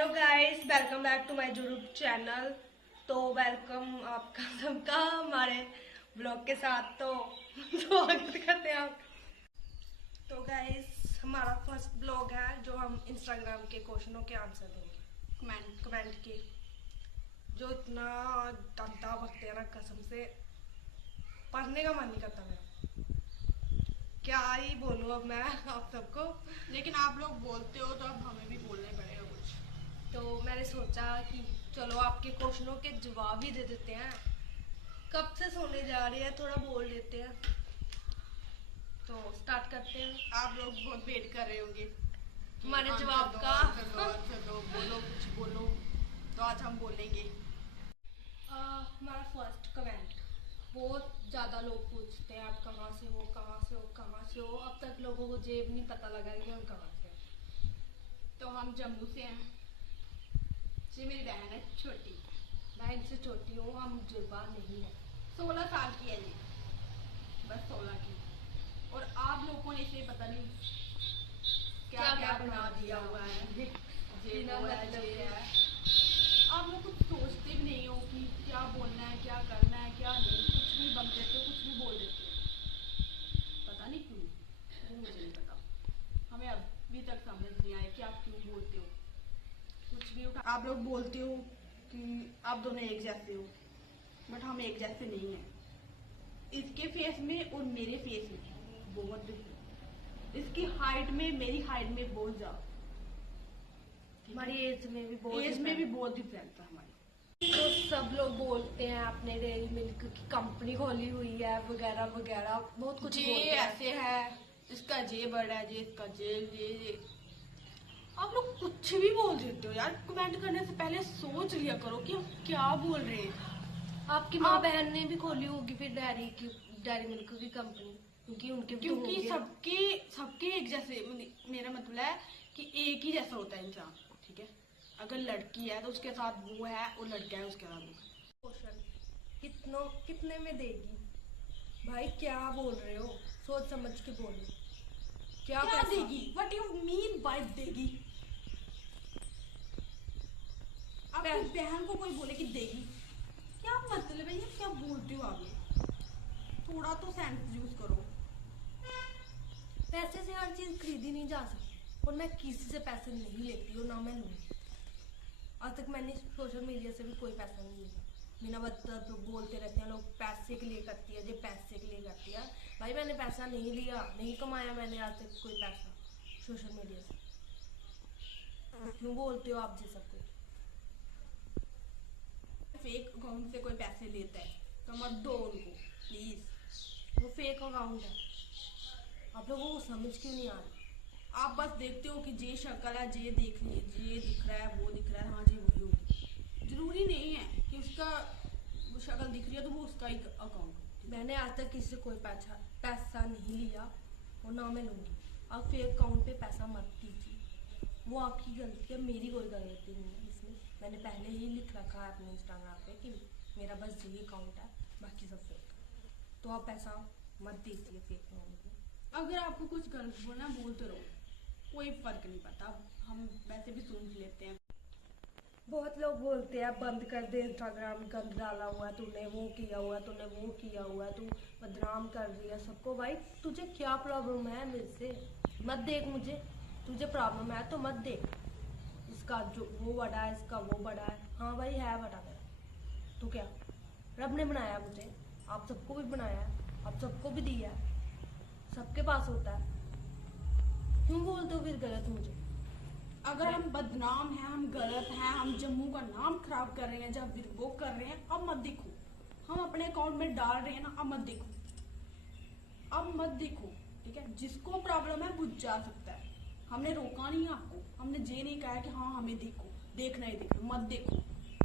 Hello guys, welcome back to my YouTube channel. तो welcome आपका सबका हमारे ब्लॉग के साथ। तो स्वागत करते हैं आप। तो गाइस हमारा फर्स्ट ब्लॉग है जो हम इंस्टाग्राम के क्वेश्चनों के आंसर देंगे, कमेंट के। जो इतना गंदा भरते हैं ना, कसम से पढ़ने का मन नहीं करता मेरा। क्या ही बोलूं अब मैं आप सबको, लेकिन आप लोग बोलते हो तो अब हमें भी बोलना पड़ेगा कुछ। तो मैंने सोचा कि चलो आपके क्वेश्चनों के जवाब ही दे देते हैं। कब से सोने जा रही है, थोड़ा बोल लेते हैं। तो स्टार्ट करते हैं। आप लोग बहुत वेट कर रहे होंगे हमारे जवाब का। आंसर दो, बोलो कुछ बोलो। तो आज हम बोलेंगे। हमारा फर्स्ट कमेंट, बहुत ज़्यादा लोग पूछते हैं आप कहाँ से हो, कहाँ से हो, कहाँ से हो। अब तक लोगों को जेब नहीं पता लगा कि हम कहाँ से हैं। तो हम जम्मू से हैं। जी मेरी बहन है छोटी, बहन से छोटी हो, हम जुड़वा नहीं है। 16 साल की है जी, बस 16 की। और आप लोगों ने इसे पता नहीं क्या क्या बना दिया हुआ है। ये वो है, ये है। आप लोग कुछ सोचते भी नहीं हो कि क्या बोलना है, क्या करना है, क्या नहीं। कुछ भी बक देते हो, कुछ भी बोल देते हो। पता नहीं क्यों, वो मुझे नहीं पता। हमें अभी तक समझ नहीं आया कि आप क्यों बोलते हो। कुछ भी उठा आप लोग बोलते हो कि आप दोनों एक जैसे हो, बट हम एक जैसे नहीं हैं। इसके फेस में और मेरे फेस में बहुत डिफरेंस। इसकी हाइट में मेरी हाइट में बहुत ज्यादा, हमारी एज में भी बहुत डिफरेंस है हमारी। तो सब लोग बोलते हैं आपने डेयरी मिल्क की कंपनी खोली हुई है वगैरह वगैरह, बहुत कुछ जे बोलते हैं। ऐसे है, इसका जे बड़ा है, जे इसका जे। आप लोग कुछ भी बोल देते हो यार। कमेंट करने से पहले सोच लिया करो कि हम क्या बोल रहे हैं। आपकी माँ बहन ने भी खोली होगी फिर डेयरी मिल्क की कंपनी, क्योंकि सबके एक जैसे, मेरा मतलब है कि एक ही जैसा होता है इंसान, ठीक है। अगर लड़की है तो उसके साथ वो है, और लड़का है उसके साथ वो। क्वेश्चन कितने में देगी? भाई क्या बोल रहे हो, सोच समझ के बोलो। क्या देगी? व्हाट यू मीन बाय देगी? आपकी बहन को कोई बोले कि देगी, क्या मतलब है? ये क्या बोलते हो आप? थोड़ा तो सेंस यूज करो। पैसे से हर चीज खरीदी नहीं जा सकती, और मैं किसी से पैसे नहीं लेती हूँ, ना मैं लूंगी। आज तक मैंने सोशल मीडिया से भी कोई पैसा नहीं लिया। बिना मतलब तो बोलते रहते हैं लोग पैसे के लिए करती है, जो पैसे के लिए करती है। भाई मैंने पैसा नहीं लिया, नहीं कमाया मैंने आज तक कोई पैसा सोशल मीडिया से। क्यों बोलते हो आप जी सब कुछ? फेक अकाउंट से कोई पैसे लेता है तो मत दो उनको प्लीज। वो फेक अकाउंट है, आप लोगों को समझ क्यों नहीं आ रही? आप बस देखते हो कि जे शक्ल है, जे देख ली, जे दिख रहा है, वो दिख रहा है, हाँ जी वही होगी। जरूरी नहीं है कि उसका वो शक्ल दिख रही है तो वो उसका ही अकाउंट। मैंने आज तक किसी से कोई पैसा नहीं लिया, और ना मैं लूंगी। आप फेक अकाउंट पे पैसा मत दीजिए, वो आपकी गलती है, मेरी कोई गलती नहीं है इसमें। मैंने पहले ही लिख रखा है अपने इंस्टाग्राम पे कि मेरा बस यही अकाउंट है, बाकी सब फेक। तो आप पैसा मत दीजिए फेक अकाउंट में। अगर आपको कुछ गलत बोलना बोलते रहो, कोई फर्क नहीं पड़ता। हम वैसे भी सुन लेते हैं। बहुत लोग बोलते हैं बंद कर दे इंस्टाग्राम, गंद डाला हुआ है तूने, वो किया हुआ है तूने, वो किया हुआ है, तू बदनाम कर रही है सबको। भाई तुझे क्या प्रॉब्लम है मेरे से? मत देख मुझे, तुझे प्रॉब्लम है तो मत देख। इसका जो वो बड़ा है, इसका वो बड़ा है। हाँ भाई है बड़ा मेरा, तो क्या? रब ने बनाया मुझे, आप सबको भी बनाया है, आप सबको भी दिया है, सबके पास होता है। क्यों बोलते हो फिर गलत मुझे? अगर हम बदनाम हैं, हम गलत हैं, हम जम्मू का नाम खराब कर रहे हैं, जब वो कर रहे हैं, अब मत देखो। हम अपने अकाउंट में डाल रहे हैं ना, अब मत देखो, अब मत देखो, ठीक है। जिसको प्रॉब्लम है वो जा सकता है। हमने रोका नहीं आपको, हमने ये नहीं कहा कि हाँ हमें देखो, देखना ही देखना, मत देखो।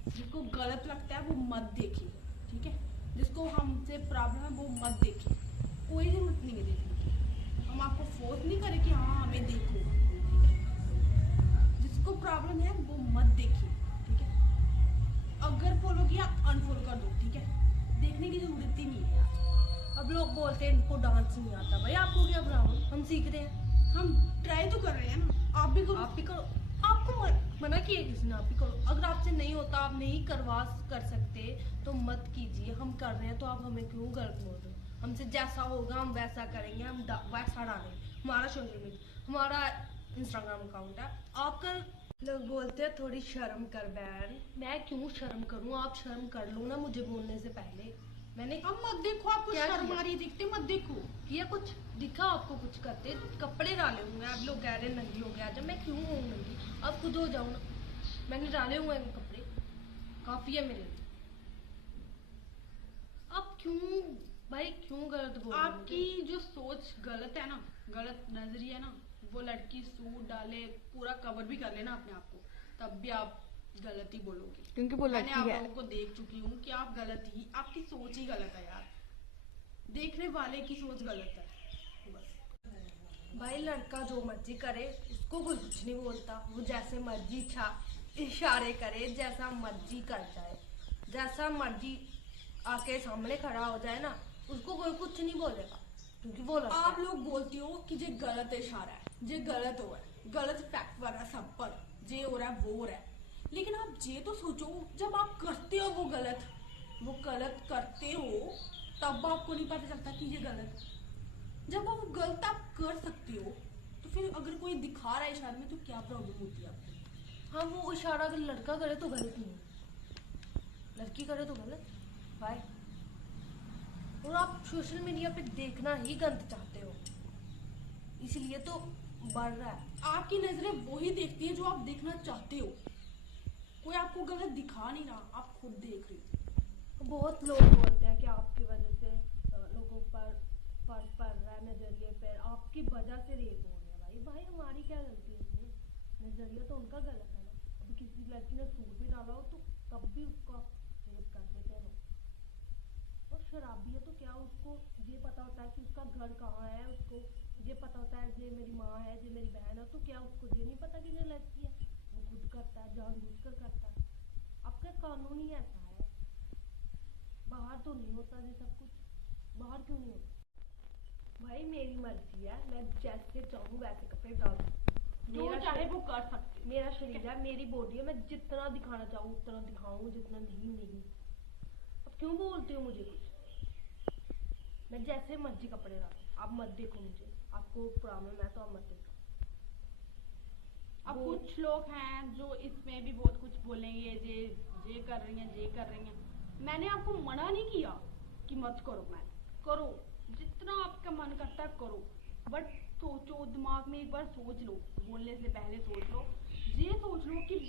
जिसको गलत लगता है वो मत देखिए, ठीक है। जिसको हमसे प्रॉब्लम है वो मत देखिए, कोई जरूरत नहीं है देखने की। हम आपको फोर्स नहीं करें कि हाँ हमें देखो, जिसको प्रॉब्लम है वो मत देखिए, ठीक है। अगर फॉलो किया अनफॉलो कर दो, ठीक है। देखने की जरूरत ही नहीं है। अब लोग बोलते हैं इनको डांस नहीं आता। भाई आपको क्या प्रॉब्लम? हम सीख रहे हैं, हम ट्राई तो कर रहे हैं ना, आप भी करो। आप भी करो। आप आपको मना किया किसी ने आप ही करो। अगर आपसे नहीं होता, आप नहीं कर सकते तो मत कीजिए। हम कर रहे हैं तो आप हमें क्यों गलत बोल रहे हो? हमसे जैसा होगा हम वैसा करेंगे, हम वैसा डालेंगे। हमारा सोशल मीडिया, हमारा इंस्टाग्राम अकाउंट है। आपका लोग बोलते हैं थोड़ी शर्म कर बहन। मैं क्यों शर्म करूं? आप शर्म कर लो ना मुझे बोलने से पहले। मैंने अब मत देखो, आपको शर्म आ रही दिखते, मत देखो। किया कुछ? दिखा आपको कुछ करते? कपड़े डाले हुए हैं, आप लोग कह रहे हैं नंगी हो गया। जब मैं क्यों हूँ नंगी? अब खुद हो जाओ ना। मैंने डाले हुए हैं कपड़े, काफी है मेरे लिए। अब क्यों भाई, क्यों गलत बोल रहे हो? आपकी जो सोच गलत है ना, गलत नजरिया ना, वो लड़की सूट डाले पूरा कवर भी कर लेना अपने आप को, तब भी आप गलत ही बोलोगे, क्योंकि वो मैंने आप लोगों को देख चुकी हूँ कि आप गलत ही, आपकी सोच ही गलत है यार। देखने वाले की सोच गलत है बस। भाई लड़का जो मर्जी करे, उसको कोई कुछ नहीं बोलता। वो जैसे मर्जी इशारे करे, जैसा मर्जी कर जाए, जैसा मर्जी आके सामने खड़ा हो जाए ना, उसको कोई कुछ नहीं बोलेगा, क्योंकि वो लड़का आप लोग बोलते हो कि ये गलत इशारा है, ये गलत हो है, गलत फैक्ट हो रहा है सब पर, ये हो रहा है वो हो रहा है। लेकिन आप ये तो सोचो, जब आप करते हो वो गलत करते हो, तब आपको नहीं पता चलता कि ये गलत है। जब आप गलत आप कर सकते हो, तो फिर अगर कोई दिखा रहा है इशारे में, तो क्या प्रॉब्लम होती है आपको? हाँ, वो इशारा अगर लड़का करे तो गलत नहीं है, लड़की करे तो गलत भाई। और आप सोशल मीडिया पे देखना ही गंद चाहते हो, इसलिए तो बढ़ रहा है। आपकी नजरें वही देखती है जो आप देखना चाहते हो। कोई आपको गलत दिखा नहीं रहा, आप खुद देख रहे हो। बहुत लोग बोलते हैं कि आपकी वजह से लोगों पर फर्क पड़ रहा है, नजरिए पर आपकी वजह से रेप हो रहा है। भाई हमारी क्या गलती है इसमें? नजरिया तो उनका गलत है ना। अभी किसी लड़की ने सूट भी डाला हो तो तब भी उसका रेप कर देते हैं लोग। और शराबी है तो क्या उसको ये पता होता है कि उसका घर कहाँ है? उसको ये पता होता है ये मेरी माँ है, ये मेरी बहन है, तो क्या उसको ये नहीं पता कि ये लड़की है? वो खुद करता है, जानबूझकर करता है। आपका कानून ही ऐसा है। बाहर तो नहीं होता ये सब कुछ। बाहर क्यों नहीं होता? भाई मेरी मर्जी है, मैं जैसे चाहूँ वैसे कपड़े डाल सकती हूँ। जो चाहे वो कर सकते। मेरा शरीर है, मेरी बॉडी है, मैं जितना दिखाना चाहूँ उतना दिखाऊँ, जितना नहीं। अब क्यों बोलते हो मुझे कुछ? मैं जैसे मर्जी कपड़े डालूं, आप मत देखो मुझे। आपको प्रॉब्लम है तो आप मत देखो। अब कुछ लोग हैं जो इसमें भी बहुत कुछ बोलेंगे, ये कर रही हैं। मैंने आपको मना नहीं किया कि मत करो, मैं करो, जितना आपका मन करता है करो, बट सोचो, दिमाग में एक बार सोच लो, बोलने से पहले सोच लो, ये सोच लो कि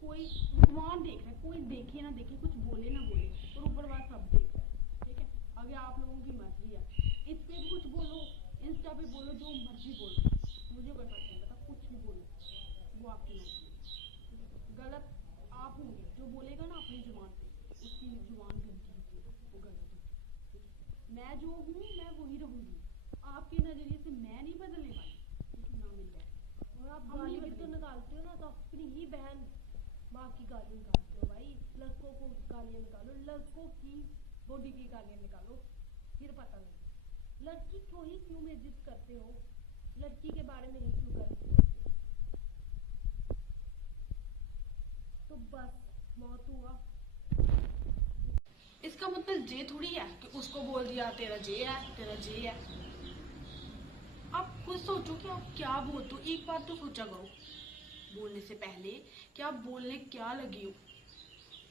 कोई भगवान देख रहा है, कोई देखे ना देखे, कुछ बोले ना बोले, और ऊपर वाला सब देख रहा है, ठीक है? आगे आप लोगों की मर्जी है, इस पे भी कुछ बोलो, इंस्टा पे बोलो, जो मर्जी बोलो, मुझे कोई फर्क नहीं पड़ता, कुछ भी बोलो, वो आपकी मर्जी। गलत आप होंगे, जो बोलेगा ना अपनी जुबान से, उसकी जुबान गंदी होती है, वो गलत होती है। मैं जो हूँ मैं वही रहूंगी, आपके नजरिए से मैं नहीं बदलने वाली, क्योंकि ना मिल जाए। और आप गाली भी तो निकालते हो ना, तो अपनी ही बहन माँ की गाली निकालते हो। भाई लड़कों को गालियाँ निकालो, लड़कों की बॉडी की गालियाँ निकालो, फिर पता नहीं लड़की को ही क्यों बेइज्जत करते हो, लड़की के बारे में ही क्यों गलत बोलते हो। तो बस मौत हुआ। इसका मतलब ये थोड़ी है कि उसको बोल दिया तेरा जे है। आप खुद सोचो कि आप क्या बोलते हो, एक बार तो सोचा करो बोलने से पहले कि आप बोलने क्या लगी हो।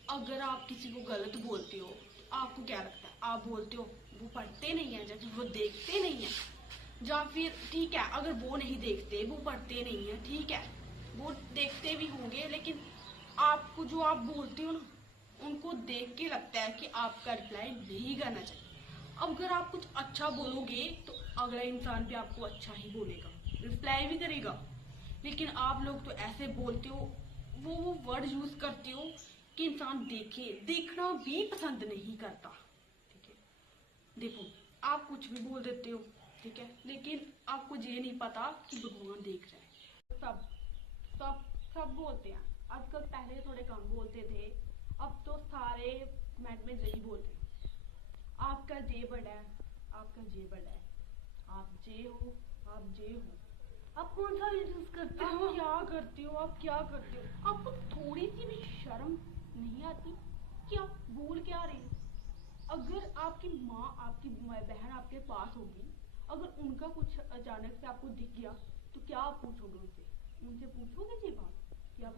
अगर आप किसी को गलत बोलते हो तो आपको क्या लगता है? आप बोलते हो वो पढ़ते नहीं है, जबकि वो देखते नहीं है, या फिर ठीक है अगर वो नहीं देखते, वो पढ़ते नहीं है, ठीक है वो देखते भी होंगे, लेकिन आपको जो आप बोलते हो ना, उनको देख के लगता है कि आपका रिप्लाई नहीं करना चाहिए। अब अगर आप कुछ अच्छा बोलोगे तो अगला इंसान भी आपको अच्छा ही बोलेगा, रिप्लाई भी करेगा। लेकिन आप लोग तो ऐसे बोलते हो, वो वर्ड यूज करते हो कि इंसान देखे, देखना भी पसंद नहीं करता, ठीक है? देखो आप कुछ भी बोल देते हो, ठीक है, लेकिन आपको ये नहीं पता कि भगवान देख रहा है। सब सब सब बोलते हैं आजकल, पहले थोड़े कम बोलते थे, अब तो सारे कमेंट में यही बोलते हैं, आपका जे बड़ा है, आपका जे बड़ा है, आप जे हो, आप जे हो। आप कौन सा यूज करते आप हो? क्या करते हो? आप क्या करते हो? आपको थोड़ी सी भी शर्म नहीं आती कि आप बोल क्या रहे हो? अगर आपकी माँ, आपकी बहन आपके पास होगी, अगर उनका कुछ अचानक से आपको दिख गया तो क्या आप पूछोगे उनसे? उनसे पूछोगे ये बात कि आप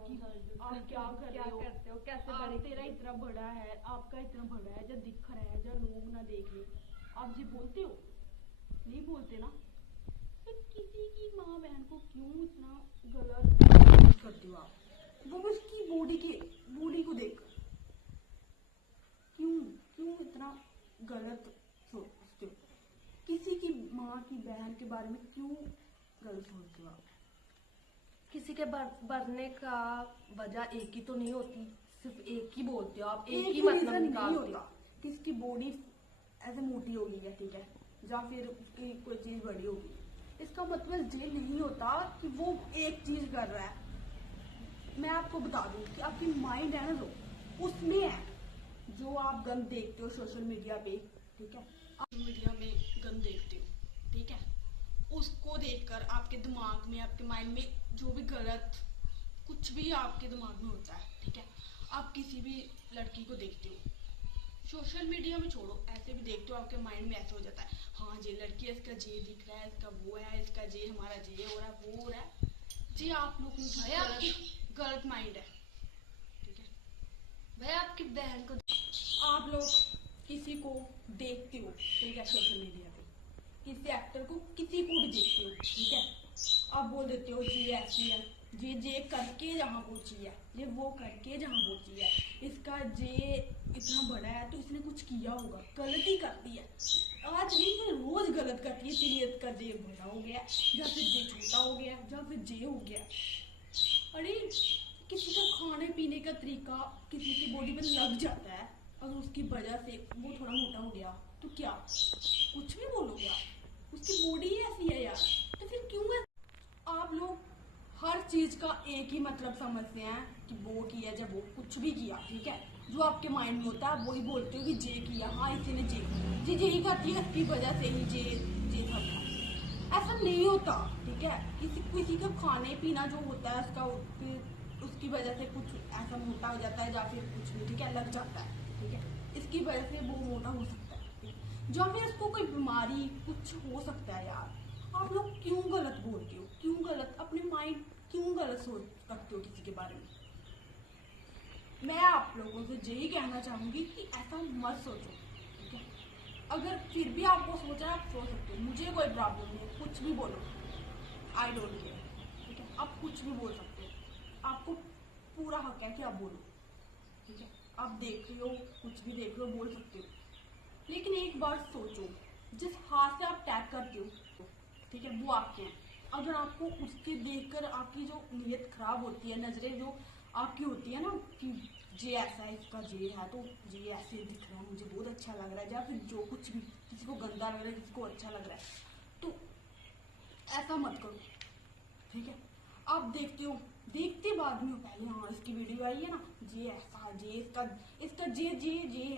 क्या कर क्या रहे हो? करते हो? कैसे आप बड़े तेरा किए? इतना बड़ा है, आपका इतना बड़ा है, जब दिख रहा है, जब लोग ना देख ले, आप जी बोलते हो? नहीं बोलते ना? फिर किसी की माँ बहन को क्यों इतना गलत करते हो आप? वो भी उसकी बॉडी को देख क्यों क्यों इतना गलत सोचते हो? किसी की माँ की बहन के बारे में क्यों गलत सोचते हो आप? किसी के बढ़ने का वजह एक ही तो नहीं होती, सिर्फ एक ही बोलते हो आप, एक ही रीजन मतलब नहीं निकालते होता हो। कि इसकी बॉडी ऐसे मोटी हो गई है, ठीक है, या फिर उसकी कोई चीज बड़ी हो गई। इसका मतलब ये नहीं होता कि वो एक चीज कर रहा है। मैं आपको बता दूं कि आपकी माइंड है ना, जो उसमें है, जो आप गंद देखते हो सोशल मीडिया पे, ठीक है, आप सोशल मीडिया में गंद देखते हो, ठीक है, उसको देखकर आपके दिमाग में, आपके माइंड में जो भी गलत कुछ भी आपके दिमाग में होता है, ठीक है, आप किसी भी लड़की को देखते हो, सोशल मीडिया में छोड़ो, ऐसे भी देखते हो, आपके माइंड में ऐसे हो जाता है, हाँ ये लड़की है, इसका जे दिख रहा है, इसका वो है, इसका जे, हमारा जे हो रहा है, वो हो रहा है। जी आप लोगों की गलत माइंड है, ठीक है। भाई आपकी बहन को आप लोग किसी को देखते हो, ठीक है, सोशल मीडिया पे किसी एक्टर को, किसी को भी देखते हो, ठीक है, आप बोल देते हो जी ऐसी है, जे करके जहाँ पहुंची है, ये वो करके जहाँ पहुंची है, इसका जे इतना बड़ा है तो इसने कुछ किया होगा, गलती करती है, आज नहीं ये रोज गलत करती है, इसीलिए इसका जे बड़ा हो गया, या फिर जे छोटा हो गया, या फिर जे हो गया। अरे किसी का खाने पीने का तरीका किसी की बॉडी में लग जाता है, अगर उसकी वजह से वो थोड़ा मोटा हो गया तो क्या कुछ भी बोलोगे आप? उसकी बॉडी ऐसी है यार, तो फिर क्यों है? आप लोग हर चीज का एक ही मतलब समझते हैं कि वो किया, जब वो कुछ भी किया, ठीक है, जो आपके माइंड में होता है वही बोलते हो कि जे किया, हाँ इसी ने जे यही करती है, इसकी वजह से ही जे करता है। ऐसा नहीं होता, ठीक है, किसी का खाने पीना जो होता है उसका उसकी वजह से कुछ ऐसा मोटा हो जाता है, या फिर कुछ भी, ठीक है, लग जाता है, ठीक है, इसकी वजह से वो मोटा हो सकता है, ठीक है? या फिर उसको कोई बीमारी कुछ हो सकता है यार। आप लोग क्यों गलत बोलते हो? क्यों गलत अपने माइंड क्यों गलत सोच रखते हो किसी के बारे में? मैं आप लोगों से यही कहना चाहूंगी कि ऐसा मत सोचो, ठीक है, अगर फिर भी आपको सोचा है, आप सोच सकते हो, मुझे कोई प्रॉब्लम नहीं है, कुछ भी बोलो, आई डोंट केयर, ठीक है, आप कुछ भी बोल सकते हो, आपको पूरा हक है कि आप बोलो, ठीक है, आप देख रहे हो, कुछ भी देख रहे हो, बोल सकते हो, लेकिन एक बार सोचो, जिस हाथ से आप टैग करते हो, ठीक है, वो आपके हैं, अगर आपको उसके देखकर आपकी जो नीयत खराब होती है, नजरें जो आपकी होती है ना कि जे ऐसा है, इसका जे है तो जे ऐसे दिख रहा है, मुझे बहुत अच्छा लग रहा है, या फिर जो कुछ भी, किसी को गंदा लग रहा है, किसी को अच्छा लग रहा है, तो ऐसा मत करो, ठीक है। आप देखते हो, देखते बाद में हो, पहले हाँ इसकी वीडियो आई है ना, जे ऐसा, जे इसका जे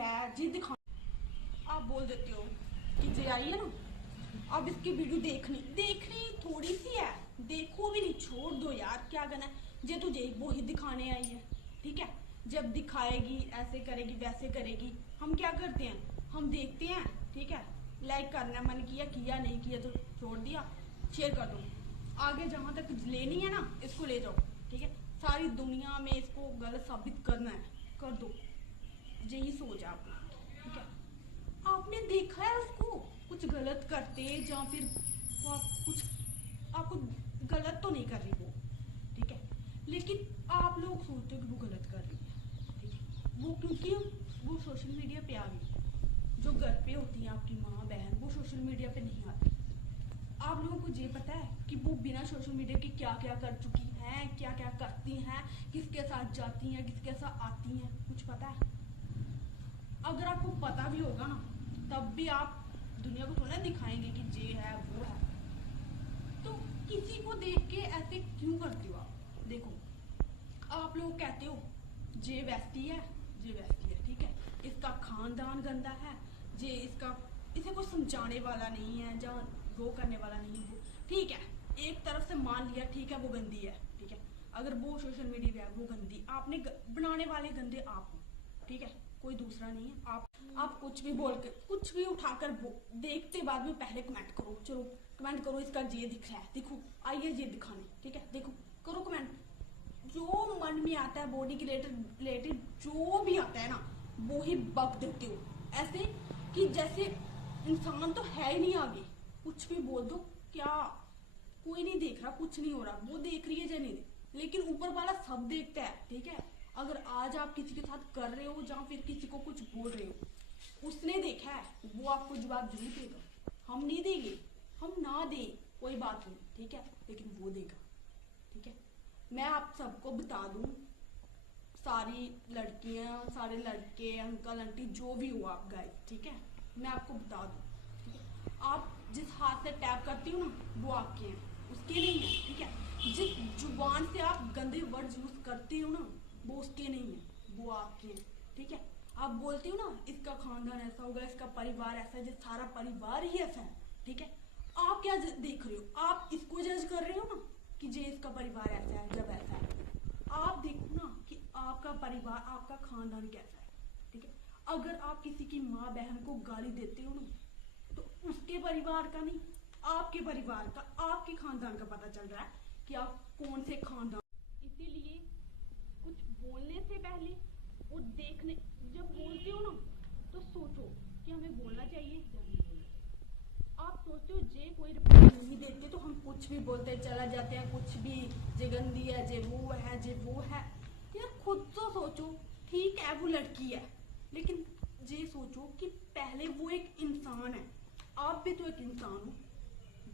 है, जे दिखा, आप बोल देते हो कि जे आई है ना, अब इसकी वीडियो देखनी थोड़ी सी है, देखो भी नहीं, छोड़ दो यार, क्या करना है, जे तुझे वो ही दिखाने आई है, ठीक है, जब दिखाएगी ऐसे करेगी वैसे करेगी, हम क्या करते हैं, हम देखते हैं, ठीक है, लाइक करना मन किया नहीं किया तो छोड़ दिया, शेयर कर दो, आगे जहां तक लेनी है ना इसको ले जाओ, ठीक है, सारी दुनिया में इसको गलत साबित करना है, कर दो, यही सोच है आपकी, ठीक है। आपने देखा है उसको कुछ गलत करते, या फिर वो कुछ आपको गलत तो नहीं कर रही वो, ठीक है, लेकिन आप लोग सोचते हो कि वो गलत कर रही है, ठीक है, वो क्योंकि वो सोशल मीडिया पे आ गई, जो घर पे होती है आपकी माँ बहन, वो सोशल मीडिया पे नहीं आती। आप लोगों को ये पता है कि वो बिना सोशल मीडिया के क्या क्या कर चुकी हैं, क्या क्या करती हैं, किसके साथ जाती हैं, किसके साथ आती हैं, कुछ पता है? अगर आपको पता भी होगा ना, तब भी आप दुनिया को थोड़ा दिखाएंगे कि ये है वो है, तो किसी को देख के ऐसे क्यों करते हो आप? देखो, आप लोग कहते हो ये वैसी है, ये वैसी है, ठीक है, इसका खानदान गंदा है, ये इसे कोई समझाने वाला नहीं है, जहाँ वो करने वाला नहीं है, वो ठीक है, एक तरफ से मान लिया ठीक है वो गंदी है, ठीक है, अगर वो सोशल मीडिया पे वो गंदी, आपने बनाने वाले गंदे आप हो, ठीक है, कोई दूसरा नहीं है। आप कुछ भी बोल के कुछ भी उठाकर देखते बाद में पहले कमेंट करो, चलो कमेंट करो इसका ये दिख रहा है, देखो आइए ये दिखाने, ठीक है, देखो करो कमेंट, जो मन में आता है बॉडी के रिलेटेड जो भी आता है ना वो ही बक देते हो, ऐसे कि जैसे इंसान तो है ही नहीं आगे, कुछ भी बोल दो, क्या कोई नहीं देख रहा, कुछ नहीं हो रहा, वो देख रही है या नहीं, लेकिन ऊपर वाला सब देखता है, ठीक है। अगर आज आप किसी के साथ कर रहे हो या फिर किसी को कुछ बोल रहे हो, उसने देखा है, वो आपको जवाब जरूर देगा, हम नहीं देंगे, हम ना दें कोई बात नहीं, ठीक है, लेकिन वो देगा, ठीक है। मैं आप सबको बता दूं, सारी लड़कियां, सारे लड़के, अंकल आंटी जो भी हो आप गाइस, ठीक है, मैं आपको बता दूं, ठीक है, आप जिस हाथ से टैप करती हो ना वो आपके हैं, उसके नहीं है, ठीक है। जिस जुबान से आप गंदे वर्ड यूज करते हो ना वो उसके नहीं है, वो आपके हैं, ठीक है। आप बोलते हो ना इसका खानदान ऐसा होगा, इसका परिवार ऐसा है, जिस सारा परिवार ही ऐसा है, ठीक है। आप क्या देख रहे हो, आप इसको जज कर रहे हो ना कि जे इसका परिवार ऐसा है, जब ऐसा है, आप देखो ना कि आपका परिवार, आपका खानदान कैसा है, ठीक है। अगर आप किसी की माँ बहन को गाली देते हो ना तो उसके परिवार का नहीं, आपके परिवार का, आपके खानदान का पता चल रहा है कि आप कौन से खानदान। इसीलिए कुछ बोलने से पहले और देखने, जब बोलते हो ना तो सोचो कि हमें बोलना चाहिए या नहीं बोलना चाहिए। आप सोचते हो जे कोई रिप्लाई नहीं देते तो हम कुछ भी बोलते चला जाते हैं, कुछ भी जे गंदी है, जे वो है, जे वो है, यार खुद तो सोचो, ठीक है वो लड़की है, लेकिन ये सोचो कि पहले वो एक इंसान है, आप भी तो एक इंसान हो,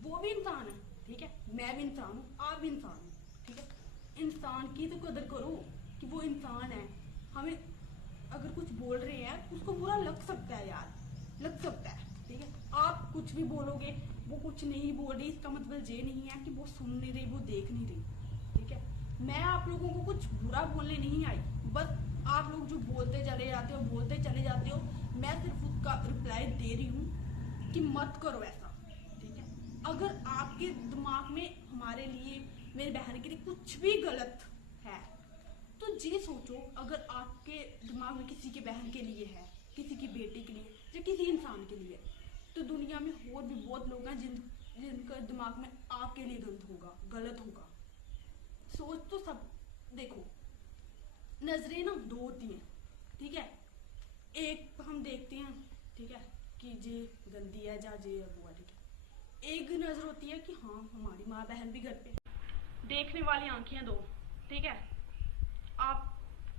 वो भी इंसान है, ठीक है, मैं भी इंसान हूँ, आप भी इंसान हो, ठीक है। इंसान की तो कदर करो कि वो इंसान है, हमें अगर कुछ बोल रहे हैं उसको बुरा लग सकता है यार, लग सकता है, ठीक है। आप कुछ भी बोलोगे, वो कुछ नहीं बोल रही, इसका मतलब ये नहीं है कि वो सुन नहीं रही, वो देख नहीं रही, ठीक है। मैं आप लोगों को कुछ बुरा बोलने नहीं आई, बस आप लोग जो बोलते चले जाते हो, बोलते चले जाते हो, मैं सिर्फ उसका रिप्लाई दे रही हूँ कि मत करो ऐसा, ठीक है। अगर आपके दिमाग में हमारे लिए, मेरी बहन के लिए कुछ भी गलत है तो ये सोचो, अगर आपके दिमाग में किसी के बहन के लिए है, किसी की बेटी के लिए या किसी इंसान के लिए, तो दुनिया में और भी बहुत लोग हैं जिनका दिमाग में आपके लिए गलत होगा। सोच तो सब, देखो नजरें ना दो होती हैं, ठीक है, एक हम देखते हैं, ठीक है, कि ये गंदी है या ये वो है, ठीक है। एक नजर होती है कि हाँ हमारी माँ बहन भी घर पे, देखने वाली आंखें दो, ठीक है। आप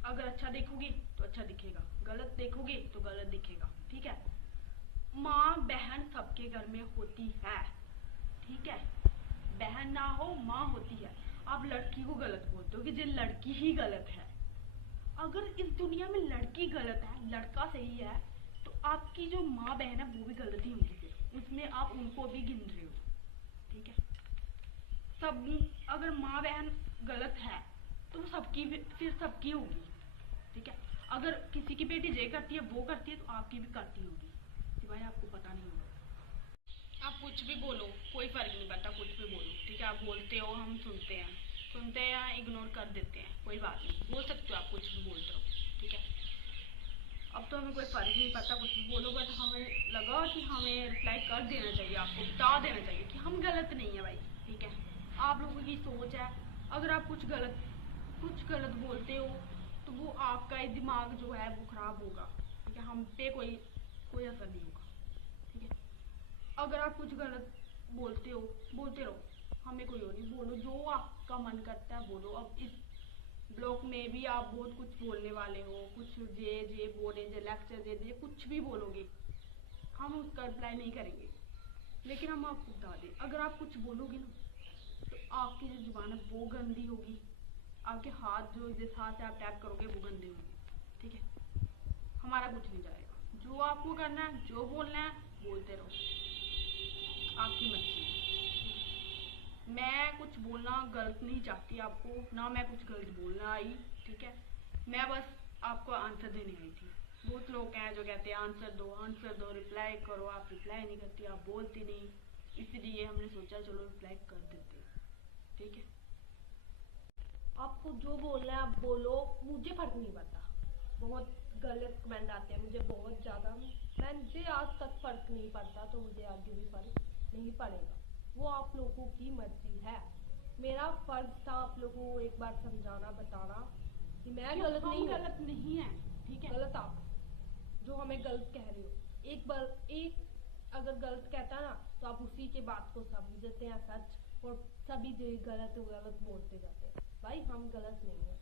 अगर अच्छा देखोगी तो अच्छा दिखेगा, गलत देखोगी तो गलत दिखेगा, ठीक है। माँ बहन सबके घर में होती है, ठीक है, बहन ना हो माँ होती है। आप लड़की को गलत बोलते हो कि ये लड़की ही गलत है, अगर इस दुनिया में लड़की गलत है लड़का सही है तो आपकी जो माँ बहन है वो भी गलत ही होगी, फिर उसमें आप उनको भी गिन रहे हो, ठीक है। सब, अगर माँ बहन गलत है तो सबकी फिर सबकी होगी, ठीक है। अगर किसी की बेटी जे करती है वो करती है तो आपकी भी करती होगी, सिवाय आपको पता नहीं होगा। आप कुछ भी बोलो, कोई फर्क नहीं पड़ता, कुछ भी बोलो, ठीक है। आप बोलते हो, हम सुनते हैं या इग्नोर कर देते हैं, कोई बात नहीं, बोल सकते हो, आप कुछ भी बोलते हो, ठीक है। अब तो हमें कोई फर्क नहीं पड़ता, कुछ भी बोलो, बट हमें लगा कि हमें रिप्लाई कर देना चाहिए, आपको बता देना चाहिए कि हम गलत नहीं है भाई, ठीक है। आप लोगों की सोच है, अगर आप कुछ गलत बोलते हो तो वो आपका ही दिमाग जो है वो खराब होगा, ठीक है, हम पे कोई असर नहीं होगा, ठीक है। अगर आप कुछ गलत बोलते हो, बोलते रहो, हमें कोई और नहीं, बोलो जो आपका मन करता है बोलो। अब इस ब्लॉग में भी आप बहुत कुछ बोलने वाले हो, कुछ जे बोले, जे लेक्चर दे दिए, कुछ भी बोलोगे, हम उसका रिप्लाई नहीं करेंगे, लेकिन हम आपको बता दें, अगर आप कुछ बोलोगे ना तो आपकी जो जुबान है वो गंदी होगी, आपके हाथ जो जिस हाथ से आप टैप करोगे वो गंदे होंगे, ठीक है। हमारा कुछ नहीं जाएगा, जो आपको करना है, जो बोलना है बोलते रहो, आपकी मर्जी है। मैं कुछ बोलना गलत नहीं चाहती आपको, ना मैं कुछ गलत बोलना आई, ठीक है। मैं बस आपको आंसर देने आई थी। बहुत लोग हैं जो कहते हैं आंसर दो, रिप्लाई करो, आप रिप्लाई नहीं करती, आप बोलती नहीं, इसलिए हमने सोचा चलो रिप्लाई कर देते हैं। ठीक है? आपको जो बोलना है आप बोलो, मुझे फर्क नहीं पड़ता। बहुत गलत कमेंट आते हैं मुझे बहुत ज़्यादा, मुझे आज तक फर्क नहीं पड़ता, तो मुझे आगे भी फर्क नहीं पड़ेगा। वो आप लोगों की मर्जी है। मेरा फर्ज था आप लोगों को एक बार समझाना, बताना कि मैं गलत नहीं हूँ। गलत नहीं है, ठीक है? गलत आप जो हमें गलत कह रहे हो। एक अगर गलत कहता है ना तो आप उसी के बात को समझते हैं सच, और सभी जो गलत गलत बोलते जाते हैं। भाई हम गलत नहीं है,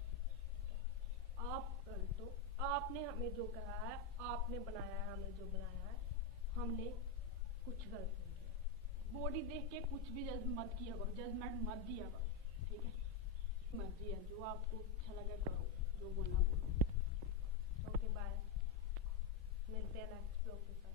आप गलत हो। आपने हमें जो कहा है, आपने बनाया है हमें जो बनाया है, हमने कुछ गलत नहीं किया। बॉडी देख के कुछ भी जज मत किया करो, जजमेंट मत दिया करो, ठीक है? मर्जी है, जो आपको अच्छा लगे करो, जो बोलना बोलो। ओके बाय, मिलते हैं नेक्स्ट ब्लॉग के साथ।